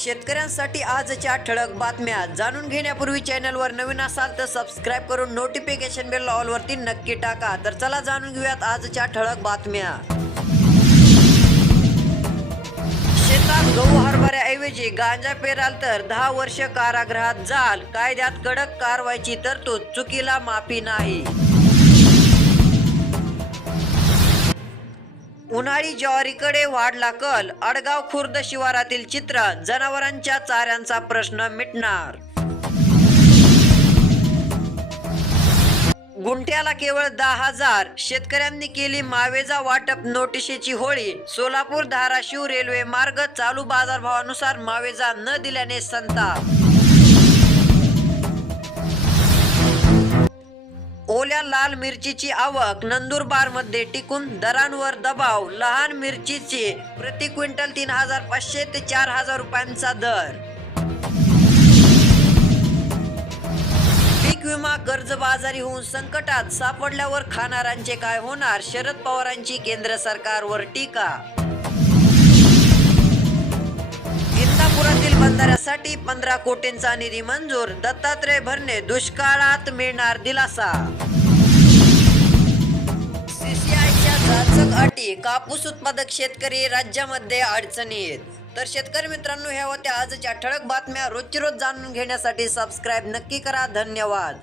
शेतकऱ्यांसाठी आजच्या ठळक बातम्या जाणून घेण्यापूर्वी चॅनलवर नवीन असाल तर सबस्क्राईब करून नोटिफिकेशन बेल ऑलवरती नक्की टाका. तर चला जाणून घेऊयात आजच्या ठळक बातम्या. शेतात गहू हरभऱ्याऐवजी गांजा पेराल तर दहा वर्ष कारागृहात जाल. कायद्यात कडक कारवाईची तरतूद चुकीला माफी नाही. उन्हाळी ज्वारीकडे वाढला कल अडगाव खुर्द शिवारातील चित्र जनावरांच्या चाऱ्यांचा प्रश्न मिटणार. गुंठ्याला केवळ दहा हजार. शेतकऱ्यांनी केली मावेजा वाटप नोटिशीची होळी. सोलापूर धाराशिव रेल्वे मार्ग चालू बाजारभावानुसार मावेजा न दिल्याने संताप. ओल्या लाल मिरचीची आवक नंदुरबारमध्ये टिकून दरांवर दबाव. लहान मिरचीचे प्रति क्विंटल तीन हजार पाचशे ते चार हजार रुपयांचा दर. पीक विमा कर्जबाजारी होऊन संकटात सापडल्यावर खाणाऱ्यांचे काय होणार? शरद पवारांची केंद्र सरकारवर टीका. इंदापुरातील बंधाऱ्यासाठी पंधरा कोटींचा निधी मंजूर. दत्तात्रय भरणे दुष्काळात मिळणार दिलासा. की कापूस उत्पादक शेतकरी राज्यामध्ये अडचणी आहेत. तर शेतकरी मित्रांनो ह्या होत्या आजच्या ठळक बातम्या. रोजची रोज जाणून घेण्यासाठी सबस्क्राईब नक्की करा. धन्यवाद.